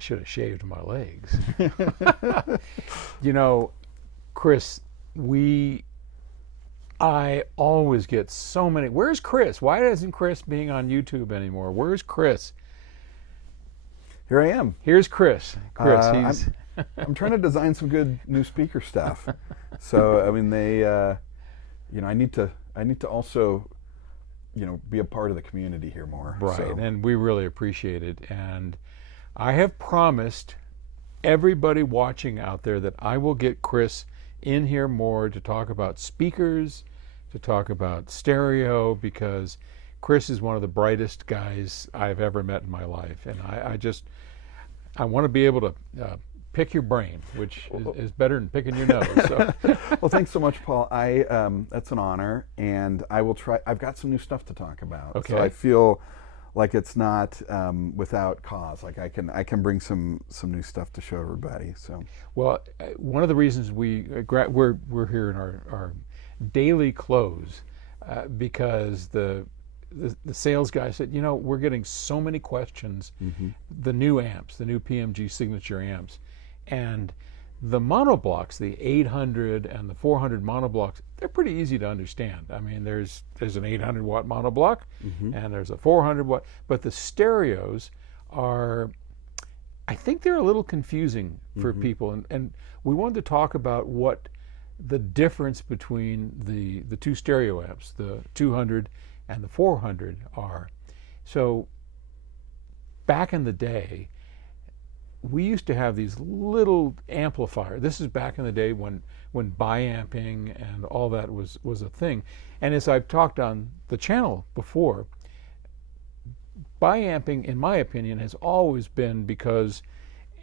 should have shaved my legs. You know, Chris, I always get so many. Where's Chris? Why isn't Chris being on YouTube anymore? Where's Chris? Here I am. Here's Chris. He's. I'm trying to design some good new speaker stuff. So I mean, I need to also, be a part of the community here more. Right, so. And we really appreciate it. And I have promised everybody watching out there that I will get Chris in here more to talk about speakers, to talk about stereo, because Chris is one of the brightest guys I've ever met in my life. And I want to be able to pick your brain, which is better than picking your nose. So. Well, thanks so much, Paul. That's an honor, and I will try. I've got some new stuff to talk about, okay. So I feel like it's not without cause. Like I can bring some new stuff to show everybody. So, well, one of the reasons we're here in our daily close because the sales guy said, we're getting so many questions. Mm-hmm. The new amps, the new PMG Signature amps. And the monoblocks, the 800 and the 400 monoblocks, they're pretty easy to understand. I mean, there's an 800 watt monoblock, mm-hmm. and there's a 400 watt, but the stereos are, I think they're a little confusing for mm-hmm. people. And we wanted to talk about what the difference between the two stereo amps, the 200 and the 400 are. So back in the day, we used to have these little amplifiers. This is back in the day when biamping and all that was a thing. And as I've talked on the channel before, biamping, in my opinion, has always been because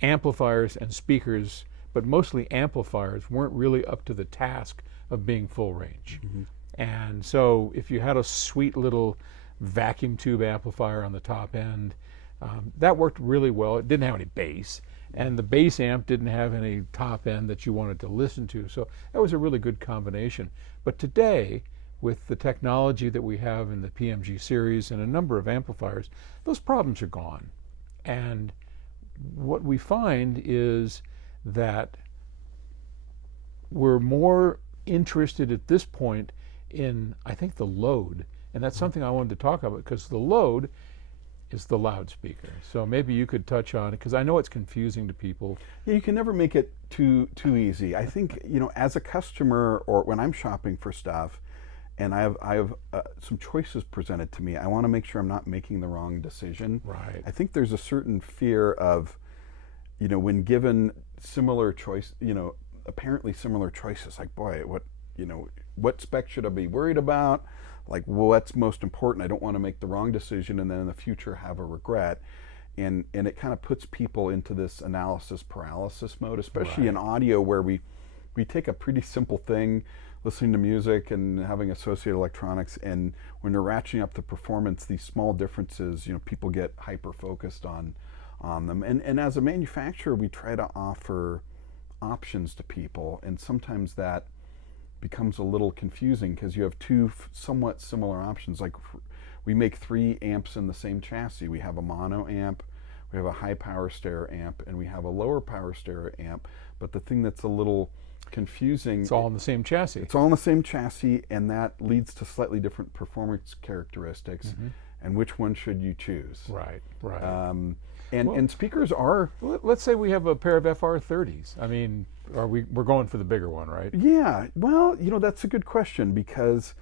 amplifiers and speakers, but mostly amplifiers, weren't really up to the task of being full range. Mm-hmm. And so if you had a sweet little vacuum tube amplifier on the top end, that worked really well. It didn't have any bass, and the bass amp didn't have any top end that you wanted to listen to. So that was a really good combination. But today, with the technology that we have in the PMG series and a number of amplifiers, those problems are gone. And what we find is that we're more interested at this point in, I think, the load. And that's something I wanted to talk about, because the load is the loudspeaker. So maybe you could touch on it, because I know it's confusing to people. Yeah, you can never make it too easy. I think, as a customer, or when I'm shopping for stuff and I have some choices presented to me, I want to make sure I'm not making the wrong decision. Right. I think there's a certain fear of, when given similar choice, apparently similar choices, like, boy, what spec should I be worried about? Like, what's most important? I don't want to make the wrong decision and then in the future have a regret. And it kind of puts people into this analysis paralysis mode, especially right. in audio, where we take a pretty simple thing, listening to music and having associated electronics, and when they're ratcheting up the performance, these small differences, people get hyper focused on them. And as a manufacturer, we try to offer options to people, and sometimes that becomes a little confusing because you have two somewhat similar options. Like, we make 3 amps in the same chassis. We have a mono amp, we have a high power stereo amp, and we have a lower power stereo amp. But the thing that's a little confusing, it's all in the same chassis. It's all in the same chassis, and that leads to slightly different performance characteristics. Mm-hmm. And which one should you choose? Right. And speakers are. Let's say we have a pair of FR30s. I mean, we're going for the bigger one, right? Yeah. Well, that's a good question, because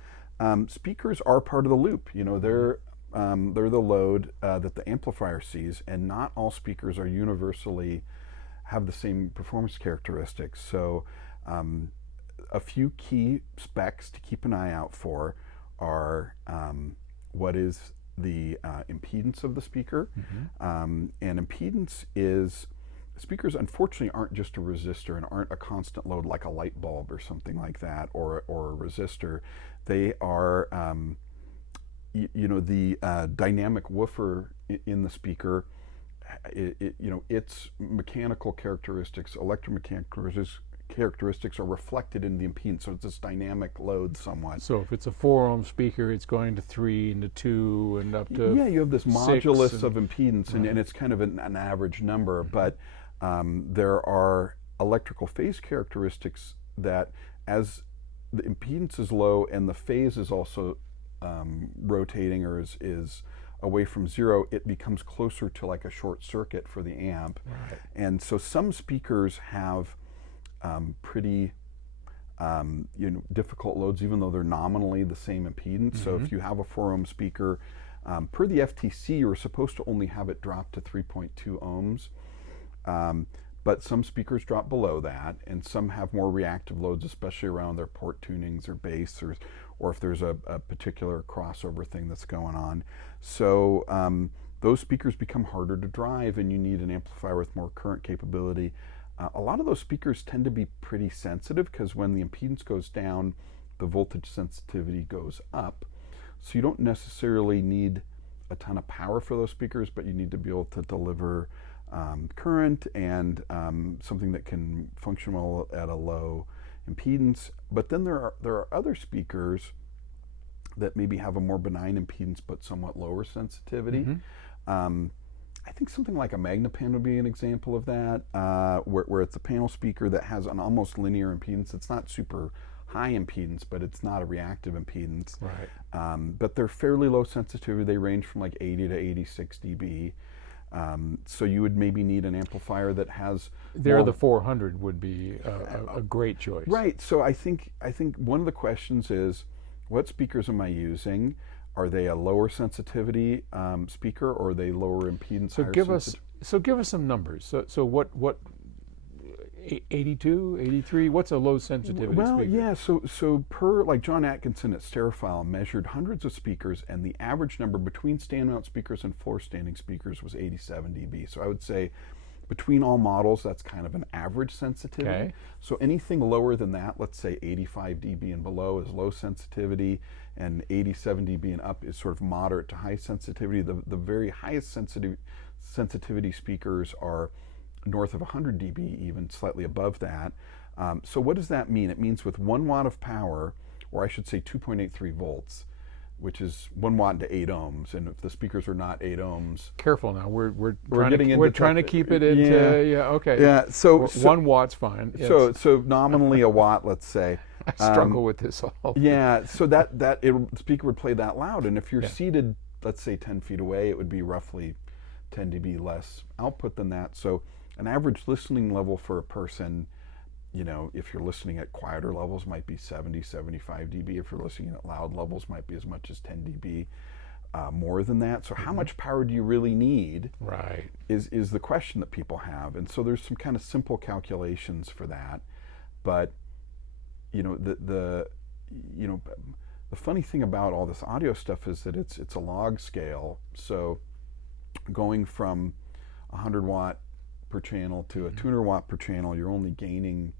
speakers are part of the loop. They're the load that the amplifier sees, and not all speakers are universally have the same performance characteristics. So a few key specs to keep an eye out for are what is the impedance of the speaker. Mm-hmm. And impedance is, speakers unfortunately aren't just a resistor and aren't a constant load like a light bulb or something like that, or a resistor. They are the dynamic woofer in the speaker. Its mechanical characteristics, electromechanical characteristics are reflected in the impedance, so it's this dynamic load somewhat. So if it's a 4 ohm speaker, it's going to 3 and to 2 and up to yeah, you have this modulus and, of impedance, and, right. and it's kind of an average number, but there are electrical phase characteristics that as the impedance is low and the phase is also rotating or is away from zero, it becomes closer to like a short circuit for the amp. Right. And so some speakers have pretty difficult loads, even though they're nominally the same impedance. So if you have a 4 ohm speaker, per the FTC, you're supposed to only have it drop to 3.2 ohms. But some speakers drop below that, and some have more reactive loads, especially around their port tunings or bass, or if there's a particular crossover thing that's going on. So those speakers become harder to drive, and you need an amplifier with more current capability. A lot of those speakers tend to be pretty sensitive, because when the impedance goes down, the voltage sensitivity goes up. So you don't necessarily need a ton of power for those speakers, but you need to be able to deliver current and something that can function well at a low impedance. But then there are other speakers that maybe have a more benign impedance but somewhat lower sensitivity. I think something like a Magnapan would be an example of that, where it's a panel speaker that has an almost linear impedance. It's not super high impedance, but it's not a reactive impedance. Right. But they're fairly low sensitivity. They range from like 80 to 86 dB. So you would maybe need an amplifier that has There, the 400 would be a great choice. Right. So I think one of the questions is, what speakers am I using? Are they a lower sensitivity speaker, or are they lower impedance? So give us some numbers. So what 82, 83? What's a low sensitivity well, speaker? yeah. So per, like, John Atkinson at Stereophile measured hundreds of speakers, and the average number between stand mount speakers and floor standing speakers was 87 dB. So I would say between all models, that's kind of an average sensitivity. Okay. So anything lower than that, let's say 85 dB and below, is low sensitivity, and 87 dB and up is sort of moderate to high sensitivity. The very highest sensitivity speakers are north of 100 dB, even slightly above that. So what does that mean? It means with 1 watt of power, or I should say 2.83 volts, which is 1 watt into 8 ohms. And if the speakers are not 8 ohms, Careful now. We're trying trying to keep it into okay. Yeah. So 1 watt's fine. So nominally a watt, let's say. I struggle with this all. Yeah. So the speaker would play that loud, and if you're seated, let's say 10 feet away, it would be roughly 10 dB less output than that. So an average listening level for a person, if you're listening at quieter levels, might be 70, 75 dB. If you're listening at loud levels, might be as much as 10 dB more than that. So how much power do you really need? Right. Is the question that people have. And so there's some kind of simple calculations for that. But the funny thing about all this audio stuff is that it's a log scale. So going from 100 watt per channel to a 200 watt per channel, you're only gaining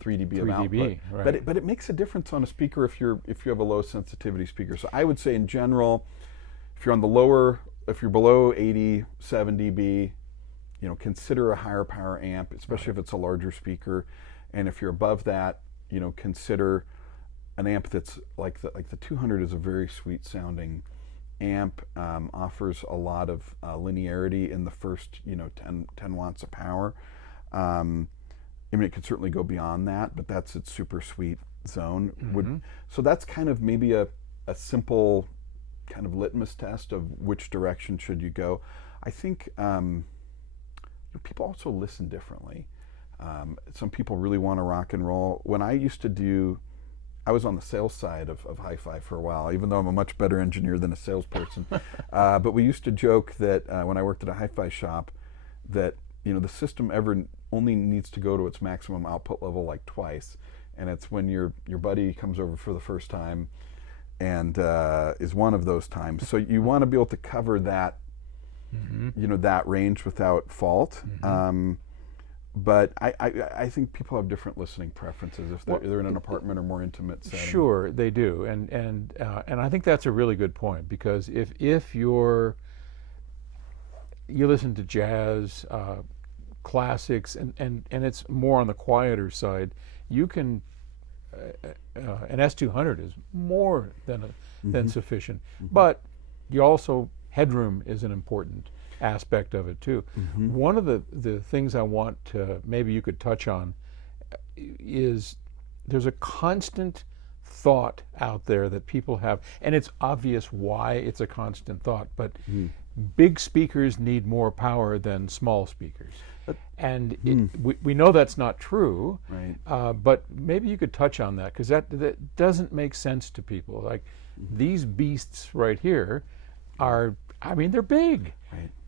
3 dB of output. 3 dB, right. But it makes a difference on a speaker if you have a low sensitivity speaker. So I would say in general, if you're below 87 dB, consider a higher power amp, especially if it's a larger speaker. And if you're above that, consider an amp that's like the 200 is a very sweet sounding amp, offers a lot of linearity in the first 10 watts of power. I mean, it could certainly go beyond that, but that's its super sweet zone. So that's kind of maybe a simple kind of litmus test of which direction should you go. I think people also listen differently. Some people really want to rock and roll. When I was on the sales side of hi-fi for a while, even though I'm a much better engineer than a salesperson. But we used to joke that when I worked at a hi-fi shop, that the system only needs to go to its maximum output level like twice, and it's when your buddy comes over for the first time, and is one of those times. So you want to be able to cover that, that range without fault. But I think people have different listening preferences if they're in an apartment or more intimate setting. Sure, they do, and I think that's a really good point, because if you listen to jazz, classics, and it's more on the quieter side, you can, an S200 is more than sufficient. But you also, headroom is an important aspect of it too. One of the things I want to, maybe you could touch on, is there's a constant thought out there that people have, and it's obvious why it's a constant thought, but big speakers need more power than small speakers. And we know that's not true, Right. but maybe you could touch on that, because that doesn't make sense to people. Like, these beasts right here are, I mean, they're big,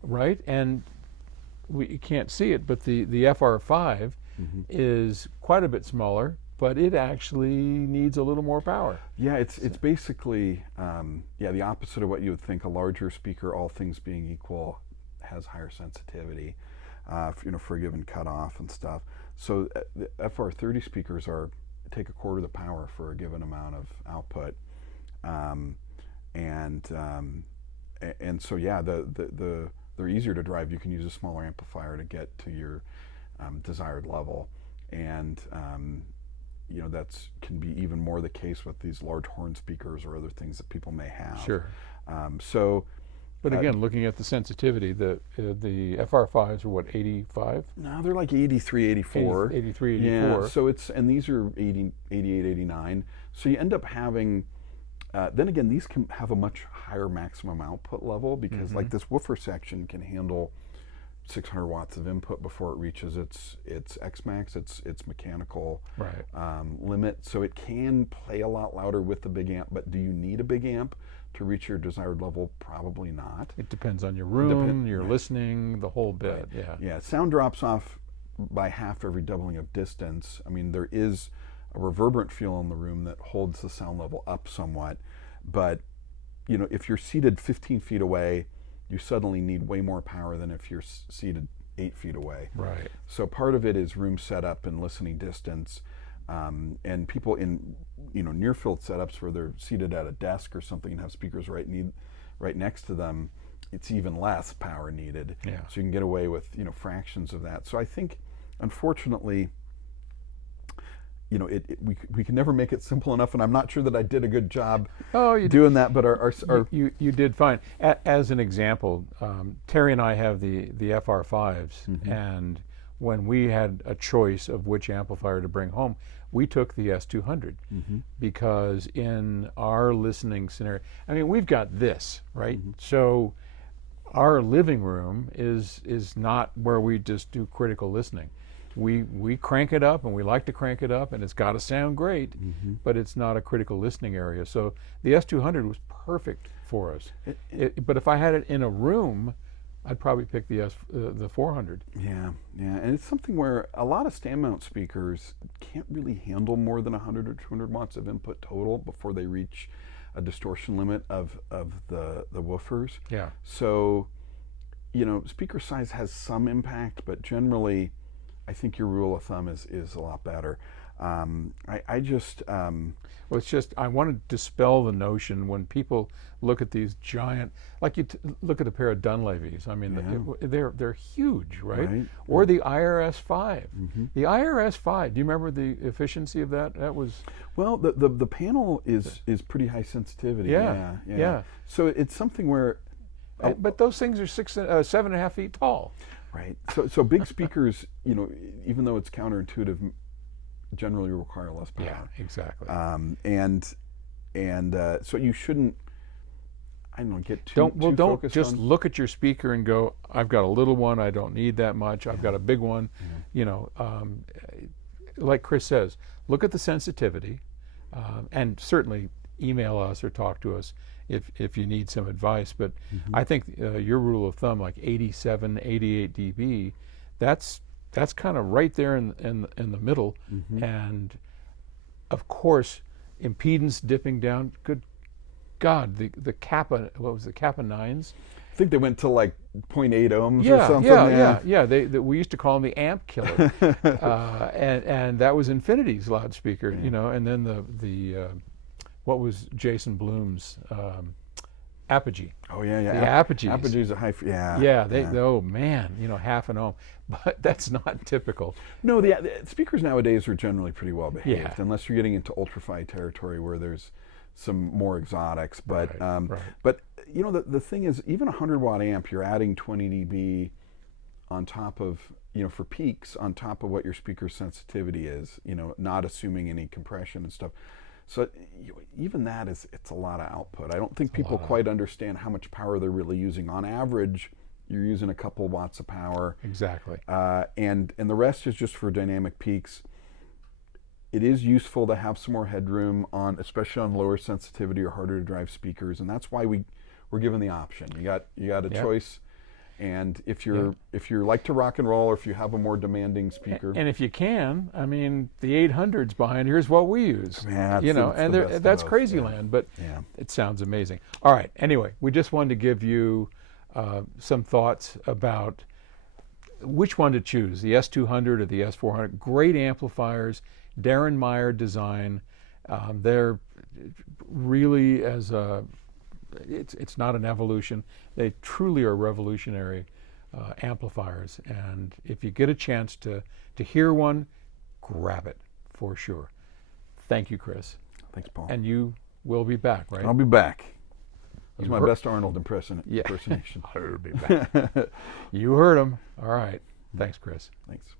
right? And you can't see it, but the FR5 is quite a bit smaller, but it actually needs a little more power. Yeah, it's basically the opposite of what you would think. A larger speaker, all things being equal, has higher sensitivity, for a given cutoff and stuff. So the FR30 speakers take a quarter the power for a given amount of output, and so yeah, they're easier to drive. You can use a smaller amplifier to get to your desired level, and that's can be even more the case with these large horn speakers or other things that people may have. Sure. But again, looking at the sensitivity, the FR5s are what, 85? No, they're like 83, 84. 83, 84. Yeah, so and these are 80, 88, 89. So you end up having, then again, these can have a much higher maximum output level, because like this woofer section can handle 600 watts of input before it reaches its X-max, its mechanical limit. So it can play a lot louder with the big amp, but do you need a big amp to reach your desired level? Probably not. It depends on your room, your listening, the whole bit. Yeah, sound drops off by half every doubling of distance. I mean, there is a reverberant feel in the room that holds the sound level up somewhat, but if you're seated 15 feet away, you suddenly need way more power than if you're seated 8 feet away. Right. So part of it is room setup and listening distance, and people in near field setups where they're seated at a desk or something and have speakers right next to them, it's even less power needed. Yeah. So you can get away with fractions of that. So I think, unfortunately, we can never make it simple enough, and I'm not sure that I did a good job doing that. But you did fine. As an example, Terry and I have the FR5s, and when we had a choice of which amplifier to bring home, we took the S200 because in our listening scenario, I mean, we've got this, right? So our living room is not where we just do critical listening. We crank it up, and we like to crank it up, and it's got to sound great, but it's not a critical listening area. So the S200 was perfect for us. But if I had it in a room, I'd probably pick the 400. Yeah, and it's something where a lot of stand mount speakers can't really handle more than 100 or 200 watts of input total before they reach a distortion limit of the woofers. Yeah. So, speaker size has some impact, but generally, I think your rule of thumb is a lot better. I just well, it's just, I want to dispel the notion when people look at these giant, like you look at a pair of Dunleavys. I mean, they're huge, right? Or the IRS-5. The IRS-5. Do you remember the efficiency of that? That was the panel is pretty high sensitivity. Yeah. So it's something where, but those things are 7.5 feet tall. Right. So big speakers, even though it's counterintuitive, generally require less power. Yeah, exactly. So you shouldn't, I don't know, get too don't focused just on... look at your speaker and go, I've got a little one, I don't need that much. I've got a big one. Like Chris says, look at the sensitivity, and certainly email us or talk to us if you need some advice. But I think your rule of thumb, like 87, 88 dB, that's kind of right there in the middle. And of course, impedance dipping down. Good God, the Kappa, what was the Kappa 9s? I think they went to like 0.8 ohms or something. Yeah. We used to call them the amp killer, and that was Infinity's loudspeaker. And then the what was Jason Bloom's Apogee. Oh yeah, yeah. The Apogees. Apogee's a high. Yeah. Yeah, oh man, half an ohm, but that's not typical. No, the speakers nowadays are generally pretty well behaved, Yeah. unless you're getting into ultra-fi territory where there's some more exotics. But Right. but the thing is, even a 100-watt amp, you're adding 20 dB on top of, for peaks, on top of what your speaker sensitivity is, not assuming any compression and stuff. So even that it's a lot of output. I don't think people quite understand how much power they're really using. On average, you're using a couple watts of power. Exactly. And the rest is just for dynamic peaks. It is useful to have some more headroom especially on lower sensitivity or harder to drive speakers, and that's why we're given the option. You got a choice. And if you like to rock and roll, or if you have a more demanding speaker, and if you can, I mean, the 800s behind here's what we use. Yeah, that's crazy land, but it sounds amazing. All right. Anyway, we just wanted to give you some thoughts about which one to choose, the S200 or the S400. Great amplifiers, Darren Meyer design. They're really it's not an evolution. They truly are revolutionary amplifiers, and if you get a chance to hear one, grab it for sure. Thank you, Chris. Thanks, Paul. And you will be back, right? I'll be back. That's my best Arnold impersonation. I'll be back. You heard him. All right. Thanks, Chris. Thanks.